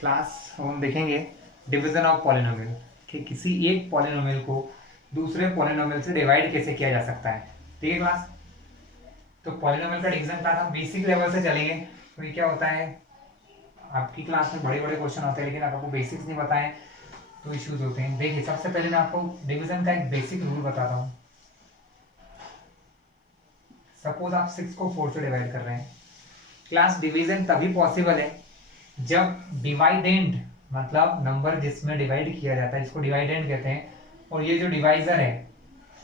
Class हम देखेंगे division of polynomial कि किसी एक पॉलिनोमियल को दूसरे पॉलिनोमियल से डिवाइड कैसे किया जा सकता है। ठीक है क्लास। तो पॉलिनोमियल का डिवीजन का हम बेसिक लेवल से चलेंगे। तो ये क्या होता है, आपकी क्लास में बड़े बड़े क्वेश्चन होते हैं लेकिन आपको बेसिक्स नहीं बताएं तो इश्यूज होते हैं। देखिए सबसे पहले मैं आपको डिवीजन का एक बेसिक रूल बताता हूँ। सपोज आप 6 को 4 से डिवाइड कर रहे हैं। क्लास डिवीजन तभी पॉसिबल है जब डिवाइडेंड मतलब नंबर जिसमें डिवाइड किया जाता है इसको डिवाइडेंड कहते हैं, और ये जो डिवाइजर है,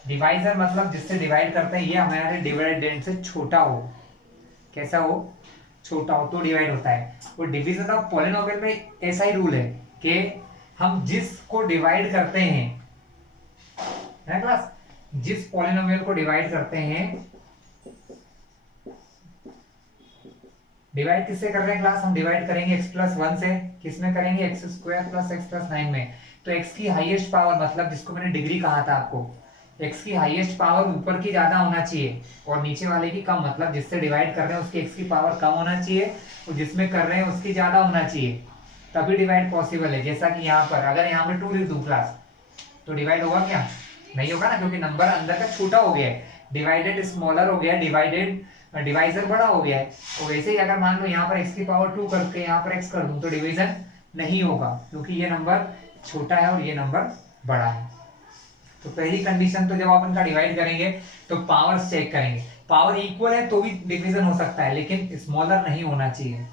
डिवाइजर मतलब जिससे डिवाइड करते हैं ये हमारे डिवाइडेंड से छोटा हो। कैसा हो? छोटा हो तो डिवाइड होता है। और डिवीजन ऑफ पॉलिनोमियल में ऐसा ही रूल है कि हम जिसको डिवाइड करते हैं, है क्लास, जिस पॉलिनोमियल को डिवाइड करते हैं, डिवाइड किससे कर रहे हैं क्लास, हम डिवाइड करेंगे x प्लस 1 से। किसमें करेंगे? X square plus x plus 9 में। तो x की हाईएस्ट पावर मतलब जिसको मैंने डिग्री कहा था आपको, x की हाईएस्ट पावर ऊपर की ज्यादा होना चाहिए और नीचे वाले की कम, मतलब जिससे डिवाइड कर रहे हैं उसकी x की पावर कम होना चाहिए और जिसमें कर रहे हैं उसकी ज्यादा होना चाहिए, तभी डिवाइड पॉसिबल है। जैसा कि यहाँ पर अगर यहाँ पे 2 लिख दूं क्लास तो डिवाइड होगा क्या? नहीं होगा ना, क्योंकि नंबर अंदर का छोटा हो गया है, डिवाइडेड स्मॉलर हो गया, डिवाइडेड डिवाइजर बड़ा हो गया है। तो वैसे ही अगर मान लो यहाँ पर x की पावर 2 करके यहाँ पर x कर दूं तो डिवीजन नहीं होगा, क्योंकि ये नंबर छोटा है और ये नंबर बड़ा है। तो पहली कंडीशन तो जब आप इनका डिवाइड करेंगे तो पावर चेक करेंगे, पावर इक्वल है तो भी डिवीजन हो सकता है लेकिन स्मॉलर नहीं होना चाहिए।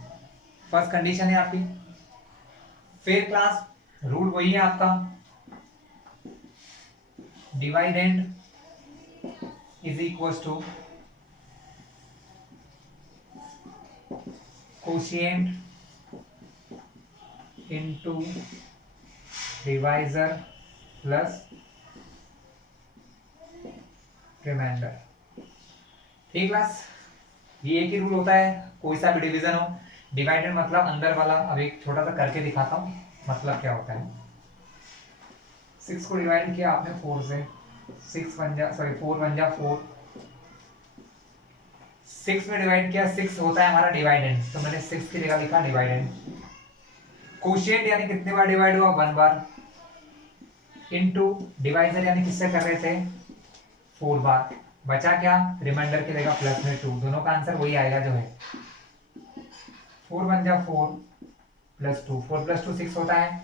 फर्स्ट कंडीशन है आपकी। फिर क्लास रूल वही है आपका, dividend is equal to quotient into divisor plus reminder. ठीक क्लास, ये एक ही रूल होता है कोई सा भी डिवीजन हो। डिवाइडेड मतलब अंदर वाला, अब एक छोटा सा करके दिखाता हूँ मतलब क्या होता है। 6 को डिवाइड किया आपने 4 से, 4 1 जा 4, 6 में डिवाइड किया, 6 होता है हमारा डिवाइडेंड, तो मैंने 6 की जगह लिखा डिवाइडेंड। कोशिएंट यानी कितने बार डिवाइड हुआ? 1 बार। इनटू डिवाइजर यानी किससे कर रहे थे? 4 बार। बचा क्या? रिमाइंडर की जगह प्लस में 2, दोनों का आंसर वही आएगा जो है 4 1 जा 4 प्लस 2, 4 प्लस 2 6 होता है।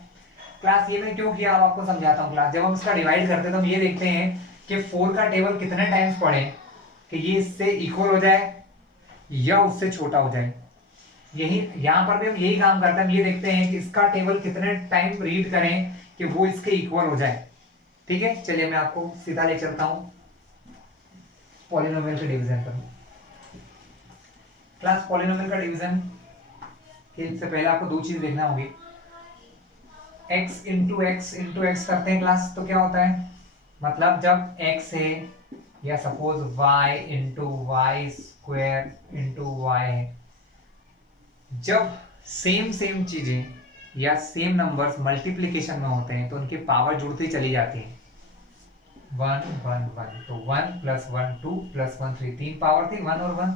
क्लास ये मैं क्यों किया अब आपको समझाता हूँ। क्लास जब हम इसका डिवाइड करते हैं तो हम ये देखते हैं कि 4 का टेबल कितने टाइम्स पढ़े कि ये इससे इक्वल हो जाए या उससे छोटा हो जाए। यही यहाँ पर भी हम यही काम करते हैं, हम ये देखते हैं कि इसका टेबल कितने टाइम रीड करें कि वो इसके इक्वल हो जाए। ठीक है, चलिए मैं आपको सीधा ले चलता हूँ पॉलिनोमियल के डिवीजन पर। क्लास पॉलिनोमियल का डिवीजन के से पहले आपको दो चीज देखना होगी। x इंटू एक्स करते हैं क्लास तो क्या होता है, मतलब जब x है या suppose y into y square into y है, जब सेम सेम चीजें या सेम नंबर्स मल्टीप्लीकेशन में होते हैं तो उनकी पावर जुड़ती चली जाती है। 1 1 1, तो 1 प्लस 1 2 प्लस 1 3, तीन पावर थी 1 और 1,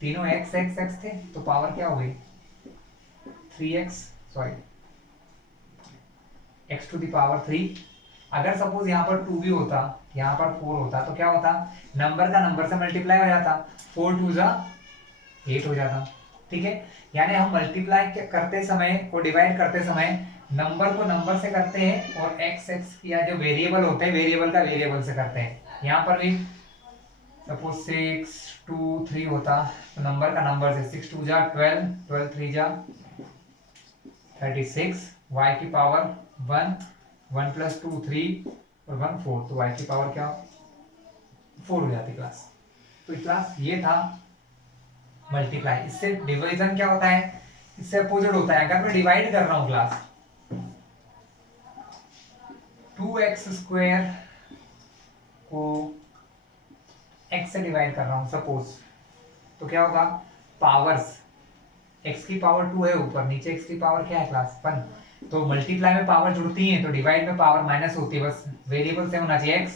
तीनों x x x थे तो पावर क्या हो गई? 3x, sorry x to the power 3। अगर सपोज यहाँ पर 2 भी होता, यहाँ पर 4 होता तो क्या होता? नंबर का नंबर से मल्टीप्लाई हो जाता, 4 2 जा 8 हो जाता। ठीक है, यानी हम मल्टीप्लाई करते समय और डिवाइड करते समय नंबर को नंबर से करते हैं और x x या जो वेरिएबल होते हैं वेरिएबल का वेरिएबल से करते हैं। यहाँ पर भी सपोज 6 2 3 होता तो नंबर का नंबर से 6 2 जा 12, 12 3 जा 36, y की पावर 1, 1 प्लस 2 3 और 1 4, तो y की पावर क्या 4 हो जाती क्लास। तो क्लास ये था मल्टीप्लाई। इससे डिवीजन क्या होता है? इससे अपोजिट होता है। अगर मैं डिवाइड कर रहा हूं क्लास 2x स्क्वायर को x से डिवाइड कर रहा हूं सपोज, तो क्या होगा? पावर्स, x की पावर 2 है ऊपर, नीचे x की पावर क्या है क्लास 1, तो मल्टीप्लाई में पावर जुड़ती है तो डिवाइड में पावर माइनस होती है, बस वेरिएबल से होना चाहिए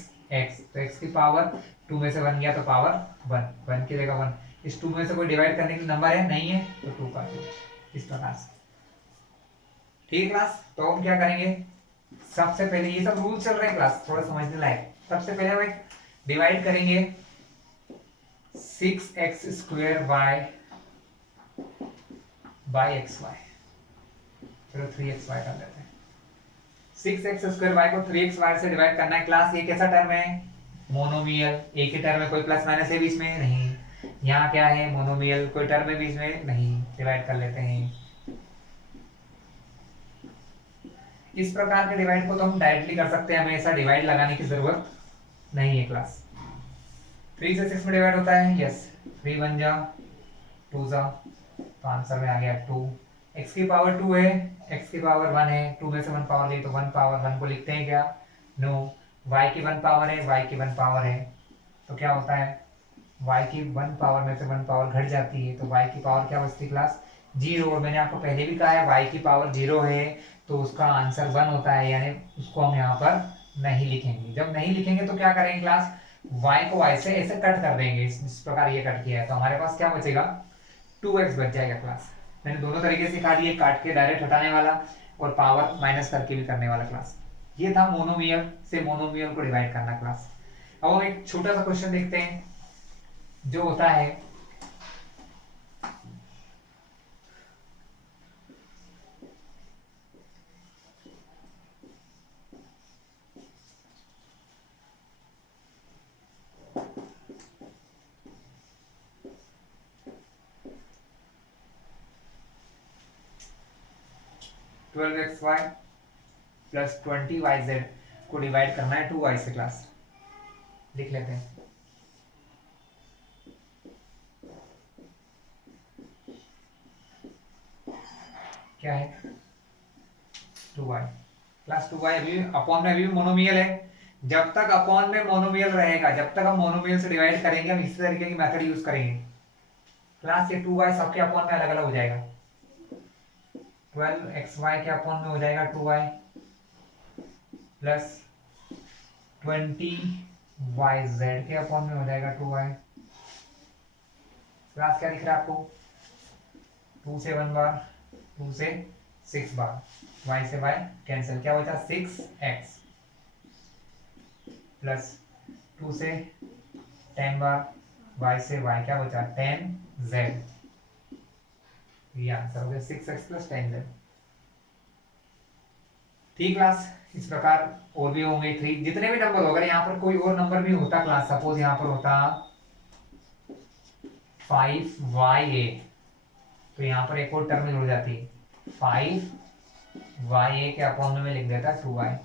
x, तो x की पावर 2 में से 1 गया तो पावर 1, 1 की जगह 1। इस 2 में से कोई डिवाइड करने के नंबर है नहीं है तो 2 काट दो इस प्रकार से। ठीक है क्लास। तो हम क्या करेंगे, सबसे पहले ये सब रूल चल रहे हैं क्लास, थोड़ा समझने लायक। सबसे पहले हम एक डिवाइड करेंगे 6x² बाय xy। चलो 3xy कर लेते हैं। 6x² को 3xy से डिवाइड करना है क्लास। ये कैसा टर्म है, मोनोमियल। एक ही टर्म है, कोई प्लस माइनस है बीच में नहीं। यहाँ क्या है, मोनोमियल, कोई टर्म है बीच में नहीं। डिवाइड कर लेते हैं। इस प्रकार के डिवाइड को तो हम डायरेक्टली कर सकते हैं, हमें ऐसा डिवाइड लगाने की जरूरत नहीं है क्लास। 3 से 6 में डिवाइड होता है, यस। 3 1 जा 2 जा, तो आंसर में आ गया 2। x की पावर 2 है, x की पावर 1 है, 2 में से 1 पावर ली तो 1 पावर 1 को लिखते हैं क्या, नो। y की 1 पावर है, y की 1 पावर है, तो क्या होता है, y की 1 पावर में से 1 पावर घट जाती है, तो y की पावर क्या बचती क्लास, 0। और मैंने आपको पहले भी कहा है y की पावर 0 है तो उसका आंसर 1 होता है, यानी उसको हम यहाँ पर नहीं लिखेंगे। जब नहीं लिखेंगे तो क्या करेंगे क्लास, y को y से ऐसे कट कर देंगे, इस प्रकार ये कट किया है, तो हमारे पास क्या बचेगा, 2x बच जाएगा क्लास। मैंने दोनों तरीके सिखा दिए, काट के डायरेक्ट हटाने वाला और पावर माइनस करके भी करने वाला क्लास। ये था मोनोमियल से मोनोमियल को डिवाइड करना क्लास। अब हम एक छोटा सा क्वेश्चन देखते हैं जो होता है, twelve x Y plus 20yz को डिवाइड करना है 2y से क्लास। लिख लेते हैं। क्या है 2y क्लास। 2y अभी अपॉन में अभी भी मोनोमियल है। जब तक अपॉन में मोनोमियल रहेगा, जब तक हम मोनोमियल से डिवाइड करेंगे, हम इसी तरीके की मेथड यूज करेंगे क्लास। ये 2y सबके अपॉन में अलग अलग हो जाएगा। 12xy के अपॉन में हो जाएगा 2y प्लस 20yz के अपॉन में हो जाएगा 2y। क्लास क्या दिख रहा है आपको, 2 से 1 बार, 2 से 6 बार, y से y कैंसिल, क्या बचा 6x प्लस 2 से 10 बार, y से y क्या बचा 10z। ये आंसर हो गया 6x प्लस 10z। ठीक क्लास। इस प्रकार और भी होंगे 3 जितने भी नंबर हो, अगर यहाँ पर कोई और नंबर भी होता क्लास, सपोज यहाँ पर होता 5ya, तो यहाँ पर एक और टर्म जुड़ जाती, 5ya के अपॉन में लिख देता 2y।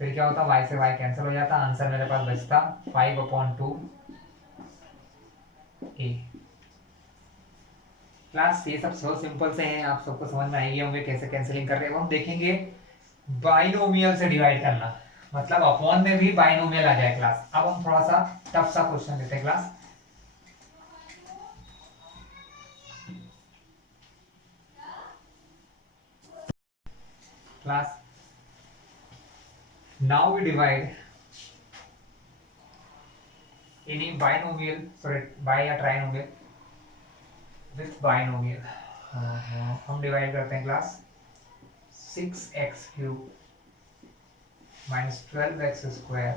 फिर क्या होता, y से y कैंसिल हो जाता, आंसर मेरे पास बचता 5/2a। क्लास ये सब सो सिंपल से हैं, आप सबको समझ में आएंगे होंगे कैसे कैंसिलिंग कर रहे हैं। हम देखेंगे बाइनोमियल से डिवाइड करना, मतलब अपॉन में भी बाइनोमियल आ जाए क्लास। अब हम थोड़ा सा टफ सा क्वेश्चन लेते हैं class. Class now we divide any binomial, sorry, by a trinomial with binomial। हम डिवाइड करते हैं class 6x³ minus 12x²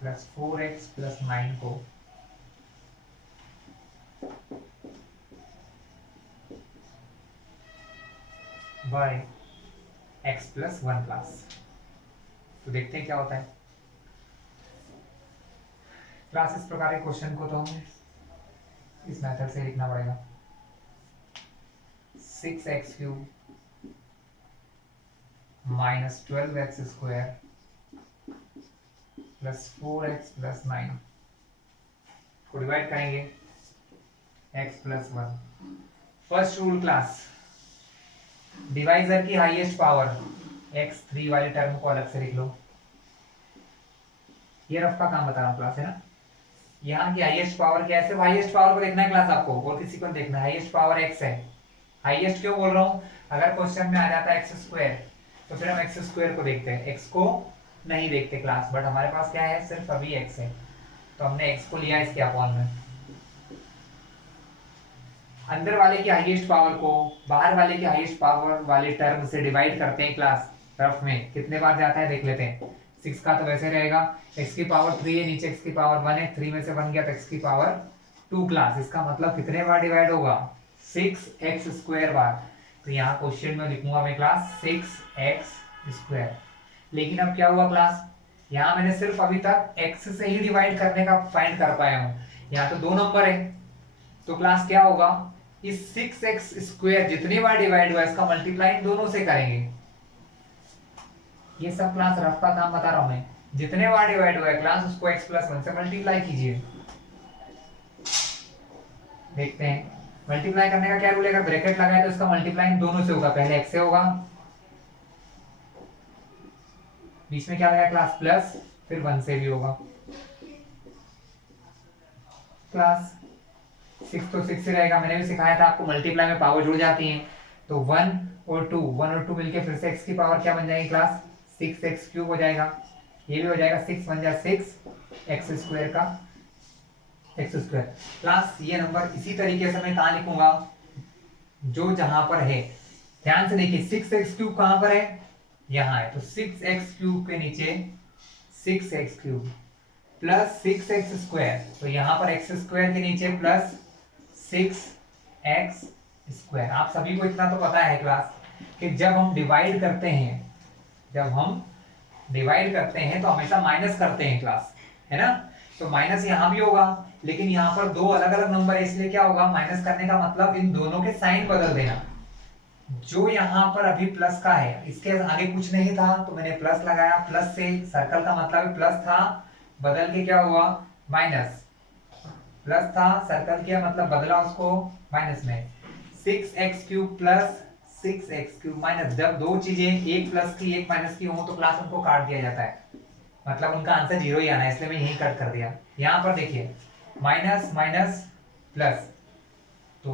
plus 4x plus 9 को बाय x प्लस 1 क्लास। तो देखते हैं क्या होता है क्लास। इस प्रकार के क्वेश्चन को तो हमें इस मेथड से लिखना पड़ेगा, 6x³ minus 12x² plus 4x plus 9 को डिवाइड करेंगे x plus 1। First rule class, divisor की हाईएस्ट पावर x3 वाले टर्म को अलग से लिख लो। ये रफ का काम बता रहा हूँ क्लास, है ना। यहाँ की हाईएस्ट पावर क्या है, सिर्फ हाईएस्ट पावर को देखना है क्लास आपको, और किसी को देखना है। हाईएस्ट पावर x है। हाईएस्ट क्यों बोल रहा हूँ, अगर क्वेश्चन में आ जाता है x² तो फिर हम x² को देखते हैं, x को नहीं देखते क्लास। बट हमारे पास क्या है, सिर्फ अभी x है, तो हमने x को लिया इसके अपॉन में। अंदर वाले की हाईएस्ट पावर को बाहर वाले की हाईएस्ट पावर वाले टर्म से डिवाइड करते हैं क्लास, रफ में कितने बार जाता है देख लेते हैं। 6 का तो वैसे रहेगा, x की पावर 3 है, नीचे x की पावर 1 है, 3 में से 1 गया तो x की पावर 2 क्लास। इसका मतलब कितने बार डिवाइड होगा, 6x² बार। तो यहाँ क्वेश्चन में लिखूंगा मैं क्लास 6x²। लेकिन अब क्या हुआ क्लास, यहाँ मैंने सिर्फ अभी तक x से ही डिवाइड करने का फाइंड कर पाया हूँ, यहाँ तो 2 नंबर है। तो क्लास क्या होगा, इस 6x² जितनी बार डिवाइड हुआ इसका मल्टीप्लाई दोनों से करेंगे। ये सब क्लास रफ का काम बता रहा हूं मैं, जितने बार डिवाइड हुआ है क्लास उसको x+1 से मल्टीप्लाई कीजिए। देखते हैं मल्टीप्लाई करने का क्या रूल है, अगर ब्रैकेट लगाए तो इसका मल्टीप्लाई दोनों से होगा, पहले x से होगा, बीच में क्या लगा क्लास प्लस, फिर 1 से भी होगा। क्लास 6 तो 6 से रहेगा, मैंने भी सिखाया था आपको मल्टीप्लाई में पावर जुड़ जाती है। तो 1 और 2 मिलके फिर से x की पावर क्या बन जाएगी क्लास, 6x³ हो जाएगा। ये भी हो जाएगा 6 बन जाए 6x² का x²। क्लास ये नंबर इसी तरीके से मैं कहाँ लिखूंगा, जो जहां पर है, ध्यान से देखिए 6x³ कहां पर है, यहाँ है। तो 6x³ के नीचे 6x³ प्लस 6x², तो यहाँ पर x² के नीचे प्लस 6x²। आप सभी को इतना तो पता है क्लास कि जब हम डिवाइड करते हैं तो हमेशा माइनस करते हैं क्लास, है ना। तो माइनस यहाँ भी होगा, लेकिन यहाँ पर 2 अलग अलग नंबर है, इसलिए क्या होगा, माइनस करने का मतलब इन दोनों के साइन बदल देना। जो यहाँ पर अभी प्लस का है, इसके आगे कुछ नहीं था तो मैंने प्लस लगाया, प्लस से सर्कल का मतलब प्लस था, बदल के क्या हुआ माइनस, प्लस था सर्कल किया मतलब बदला उसको माइनस में। 6x³ प्लस 6x³ माइनस, जब दो चीजें एक प्लस की एक माइनस की हो तो क्लास उनको काट दिया जाता है, मतलब उनका आंसर 0 ही आना है, इसलिए मैं यही कट कर दिया। यहाँ पर देखिए माइनस माइनस प्लस, तो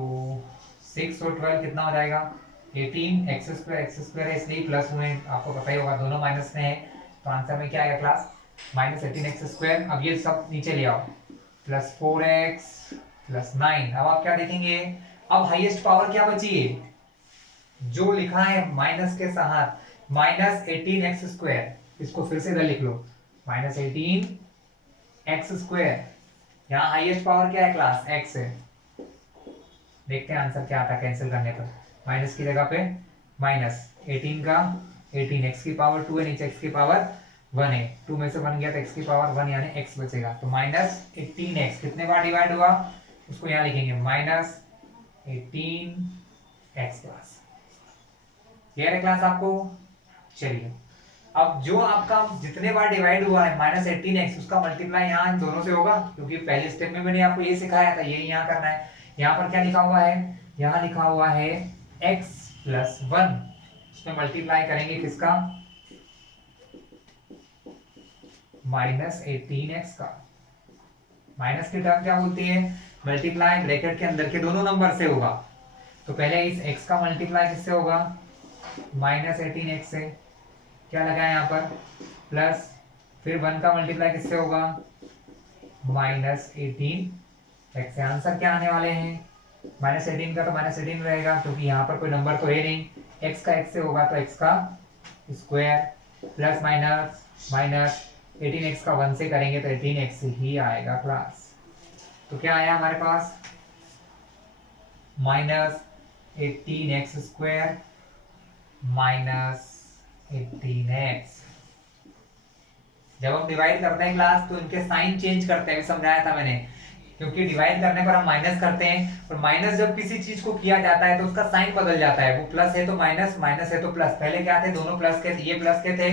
6 और 12 कितना हो जाएगा 18, x² है इसलिए प्लस हुए, आपको पता ही होगा दोनों माइनस में है, तो आंसर में क्या आएगा क्लास -18x²। अब ये सब नीचे ले आओ, प्लस 4x प्लस 9। अब आप क्या देखेंगे, अब हाईएस्ट पावर क्या बची है, जो लिखा है माइनस के साथ -18x², इसको फिर से इधर लिख लो -18x²। यहाँ हाईएस्ट पावर क्या है क्लास, x है। देखते हैं आंसर क्या आता है कैंसिल करने पर, माइनस की जगह पे -18 का 18, x की पावर 2 है, नीचे x की पावर 1 है, 2 में से 1 गया तो x की पावर 1 यानी x बचेगा। तो -18x कितने बार डिवाइड हुआ उसको यहाँ लिखेंगे -18x क्लास। क्लियर है क्लास आपको। चलिए अब जो आपका जितने बार डिवाइड हुआ है -18x, उसका मल्टीप्लाई यहाँ इन दोनों से होगा, क्योंकि पहले स्टेप में मैंने आपको ये सिखाया था, यही यहाँ करना है। यहाँ पर क्या लिखा हुआ है, यहाँ लिखा हुआ है x+1, उसमें मल्टीप्लाई करेंगे किसका, -18x का। माइनस की टर्म क्या बोलती है, मल्टीप्लाई ब्रैकेट के अंदर के दोनों नंबर से होगा। तो पहले इस x का मल्टीप्लाई किससे होगा, -18x से, क्या लगा है यहाँ पर प्लस, फिर 1 का मल्टीप्लाई किससे होगा -18x से। आंसर क्या आने वाले हैं, -18 का तो -18 रहेगा, क्योंकि यहाँ पर कोई नंबर तो है नहीं, x का x से होगा तो x का square, plus minus minus 18x का 1 से करेंगे तो 18x ही आएगा क्लास। तो क्या आया हमारे पास -18x² -18x। जब हम डिवाइड करते हैं क्लास तो इनके साइन चेंज करते हैं, समझाया था मैंने, क्योंकि डिवाइड करने पर हम माइनस करते हैं, और माइनस जब किसी चीज को किया जाता है तो उसका साइन बदल जाता है, वो प्लस है तो माइनस, माइनस है तो प्लस। पहले क्या थे, दोनों प्लस के, ये प्लस के थे,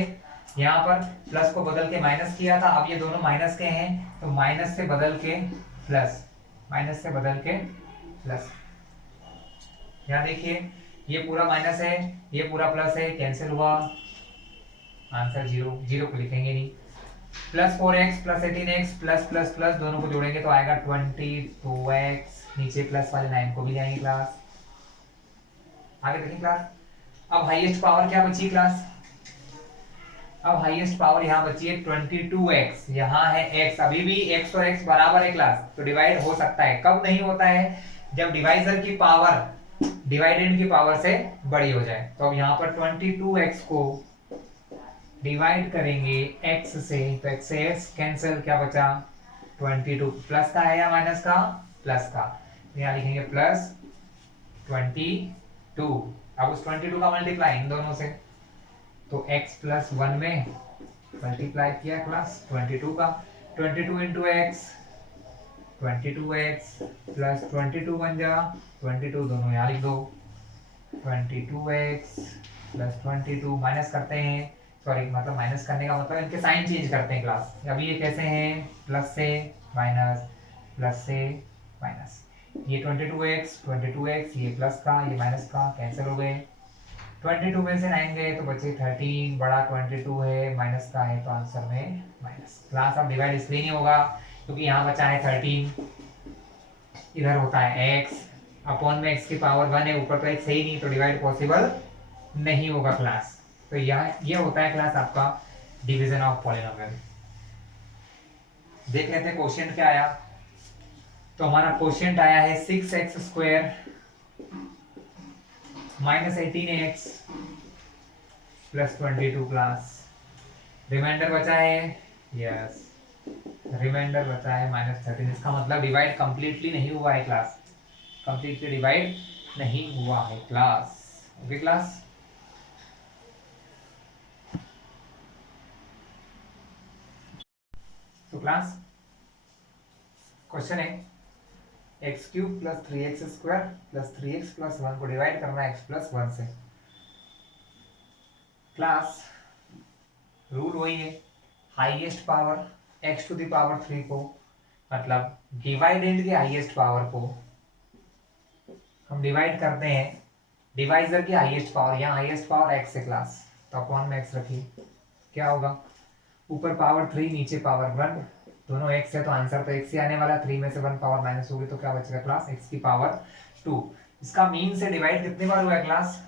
यहाँ पर प्लस को बदल के माइनस किया था, अब ये दोनों माइनस के हैं तो माइनस से बदल के प्लस, माइनस से बदल के प्लस। यहाँ देखिए ये पूरा माइनस है, ये पूरा प्लस है, कैंसिल हुआ, आंसर 0, 0 को लिखेंगे नहीं। +4x plus 18x plus plus plus दोनों को जोड़ेंगे तो आएगा 22x, नीचे प्लस वाले 9 को भी जाएंगे क्लास। आगे देखिए क्लास, अब हाईएस्ट पावर क्या बची क्लास, अब हाईएस्ट पावर यहाँ बची है 22x, यहाँ है x, अभी भी x और x बराबर है क्लास, तो डिवाइड हो सकता है। कब नहीं होता है, जब डिवाइजर की पावर डिवाइडेंड की पावर से बड़ी हो जाए। तो अब यहाँ पर 22x को डिवाइड करेंगे x से, तो x से x कैंसिल, क्या बचा 22। प्लस का है या माइनस का? प्लस का। यहाँ लिखेंगे प्लस 22। अब उस 22 का मल्टीप्लाई इन दोनों से, तो x प्लस 1 में मल्टीप्लाई किया क्लास 22 का, 22 इंटू एक्स, 22x प्लस 22 बन जा 22, दोनों यहाँ लिख दो, 22x प्लस 22 माइनस करते हैं, सॉरी मतलब माइनस करने का मतलब इनके साइन चेंज करते हैं क्लास। अभी ये कैसे हैं? प्लस से माइनस, प्लस से माइनस, ये 22x ये प्लस का ये माइनस का कैंसिल हो गए, 22 में से 9 गए तो बचे 13, बड़ा 22 है माइनस का है, तो आंसर में माइनस। क्लास अब डिवाइड इसलिए नहीं होगा क्योंकि यहाँ बचा है 13, इधर होता है x, अपॉन में x की पावर 1 है, ऊपर तो x है ही नहीं, तो डिवाइड पॉसिबल नहीं होगा क्लास। तो ये होता है क्लास आपका डिवीजन ऑफ पॉलिनोमियल। देख लेते हैं क्वेश्चन क्या आया। तो हमारा क्वेश्चन आया है 6x² minus 18x plus 22 class. Reminder बचा है, यस रिमाइंडर बचा है -13। इसका मतलब डिवाइड कंप्लीटली नहीं हुआ है क्लास, कंप्लीटली डिवाइड नहीं हुआ है क्लास। ओके क्लास, तो क्लास क्वेश्चन है x³ plus 3x² plus 3x plus 1 को डिवाइड करना है x प्लस 1 से। क्लास रूल वही है, highest power x to the power 3 को, मतलब डिवाइडेंड की हाईएस्ट पावर को हम डिवाइड करते हैं डिवाइजर की हाईएस्ट पावर, यहाँ हाईएस्ट पावर x है क्लास, तो अपॉन में x रखिए, क्या होगा ऊपर पावर 3 नीचे पावर 1, दोनों x है तो आंसर तो x ही आने वाला, 3 में से 1 पावर माइनस होगी तो क्या बचेगा क्लास x की पावर 2। इसका मीन से डिवाइड कितनी बार हुआ है class?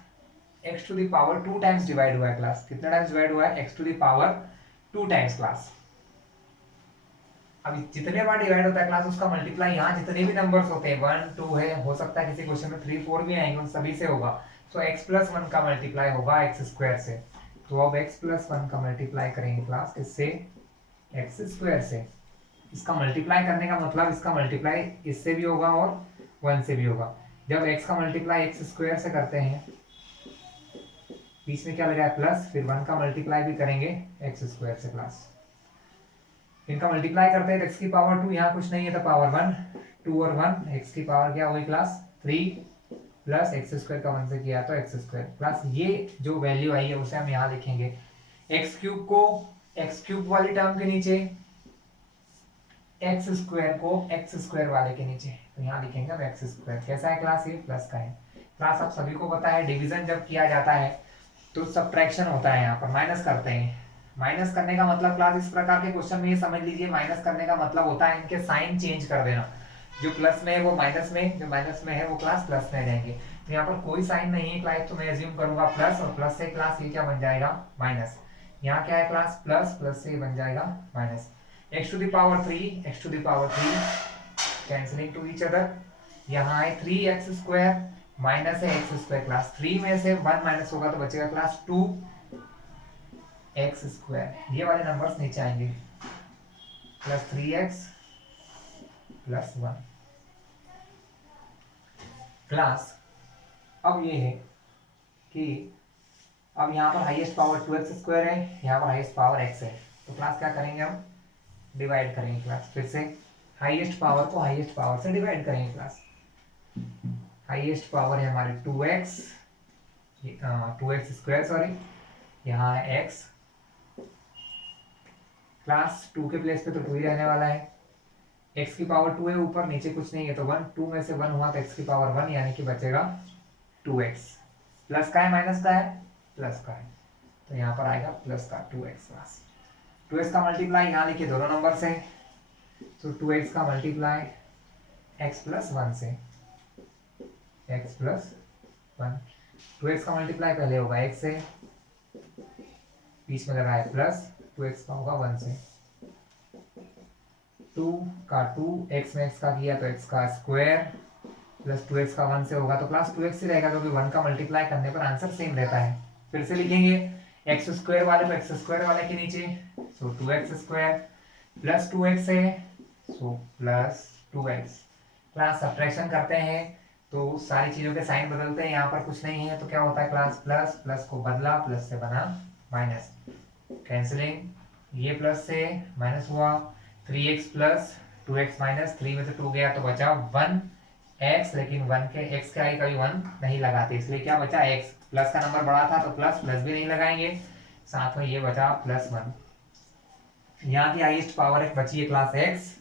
x to the power 2 times divide हुआ है क्लास। कितने टाइम्स डिवाइड हुआ है? x to the power 2 times class. अब जितने बार डिवाइड होता है क्लास उसका मल्टीप्लाई यहाँ जितने भी नंबर्स होते हैं 1 2 है, हो सकता है किसी क्वेश्चन में 3 4 भी आएंगे, उन सभी से होगा। तो x प्लस 1 का मल्टीप्लाई होगा x² से। तो अब x प्लस 1 का मल्टीप्लाई करेंगे क्लास किससे? x² से। इसका मल्टीप्लाई करने का मतलब इसका मल्टीप्लाई इससे भी होगा और 1 से भी होगा। जब x का मल्टीप्लाई x² से करते हैं, बीच में क्या लगा है प्लस, फिर 1 का मल्टीप्लाई भी करेंगे x² से क्लास। इनका मल्टीप्लाई करते हैं तो x की पावर 2, यहाँ कुछ नहीं है तो पावर 1, 2 और 1, x की पावर क्या हुई क्लास 3 प्लस x² का 1 से किया तो x² प्लस ये जो वैल्यू आई है उसे हम यहाँ लिखेंगे x³ को x³ वाली टर्म के नीचे, x² को x² वाले के नीचे, तो यहाँ लिखेंगे अब x²। कैसा है क्लास? ये प्लस का है क्लास। आप सभी को पता है डिवीजन जब किया जाता है तो सब्ट्रैक्शन होता है, यहाँ पर माइनस करते हैं। माइनस करने का मतलब क्लास इस प्रकार के क्वेश्चन में ये समझ लीजिए, माइनस करने का मतलब होता है इनके साइन चेंज कर देना, जो प्लस में है वो माइनस में, जो माइनस में है वो क्लास प्लस में रहेंगे। तो यहाँ पर कोई साइन नहीं है क्लास, तो मैं एज्यूम करूंगा प्लस, और प्लस से क्लास ये क्या बन जाएगा माइनस। यहाँ क्या है क्लास प्लस, प्लस से बन जाएगा minus. x to the power 3 x to the power 3 cancelling to each other, यहाँ है 3x² माइनस है x² क्लास, 3 में से 1 माइनस होगा तो बचेगा क्लास 2x²। ये वाले नंबर्स नीचे आएंगे, प्लस 3x प्लस 1 क्लास। अब ये है कि अब यहाँ पर हाईएस्ट पावर 2x² है, यहाँ पर हाईएस्ट पावर x है, तो क्लास क्या करेंगे हम? डिवाइड करेंगे क्लास। फिर से हाईएस्ट पावर को हाईएस्ट पावर से डिवाइड करेंगे क्लास। हाईएस्ट पावर है हमारी 2x, 2x² सॉरी, यहाँ है x क्लास, 2 के प्लेस पे तो 2 ही रहने वाला है, x की पावर 2 है ऊपर, नीचे कुछ नहीं है तो 1, 2 में से 1 हुआ तो x की पावर 1 यानी कि बचेगा 2x। प्लस का है माइनस का है? प्लस का है, तो यहाँ पर आएगा प्लस का 2x क्लास। 2x का मल्टीप्लाई यहाँ लिखिए दोनों नंबर से, तो 2x का मल्टीप्लाई x प्लस 1 से, x प्लस 1, 2x का मल्टीप्लाई पहले होगा x से, बीच में लगा है प्लस, 2x का होगा 1 से, 2 का 2, x में x का किया तो x का स्क्वायर प्लस 2x का 1 से होगा तो क्लास 2x ही रहेगा, क्योंकि 1 का मल्टीप्लाई करने पर आंसर सेम रहता है। फिर से लिखेंगे एक्स स्क्वायर वाले को एक्स स्क्वायर वाले के नीचे, सो 2x स्क्वायर प्लस 2x है, so plus 2x। Class subtraction करते हैं तो सारी चीजों के साइन बदलते हैं, यहाँ पर कुछ नहीं है तो क्या होता है क्लास प्लस, प्लस को बदला, प्लस से बना माइनस, कैंसिलिंग, ये प्लस से माइनस हुआ, 3x प्लस 2x माइनस 3 में से 2 गया तो बचा 1x, लेकिन 1 के x के आगे कभी 1 नहीं लगाते, इसलिए क्या बचा x। प्लस का नंबर बड़ा था तो प्लस प्लस भी नहीं लगाएंगे, साथ में ये बचा +1। यहाँ की हाईएस्ट पावर एक बची है क्लास x,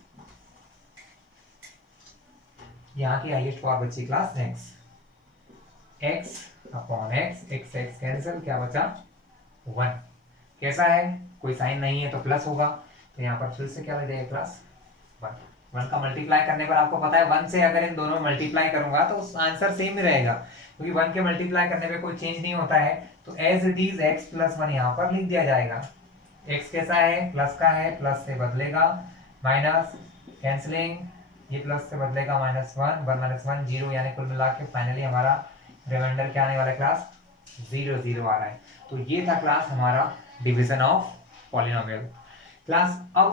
यहाँ की हाईएस्ट पावर बची class x, x upon x, x x cancel, क्या बचा 1। कैसा है, कोई साइन नहीं है तो प्लस होगा, तो यहाँ पर फिर से क्या लग जाएगा क्लास 1। 1 का मल्टीप्लाई करने पर आपको पता है 1 से अगर इन दोनों में मल्टीप्लाई करूंगा तो आंसर सेम ही रहेगा, क्योंकि 1 के मल्टीप्लाई करने पे कोई चेंज नहीं होता है, तो as it is x plus 1 यहाँ पर लिख दिया जाएगा। x कैसा है, प्लस का है, प्लस से बदलेगा माइनस, कैंसलिंग, ये प्लस से बदलेगा -1, 1 - 1 0, यानी कुल मिला के फाइनली हमारा रिमाइंडर क्या आने वाला है क्लास 0 0 आ रहा है। तो ये था क्लास हमारा डिवीजन ऑफ पॉलिनोमियल क्लास। अब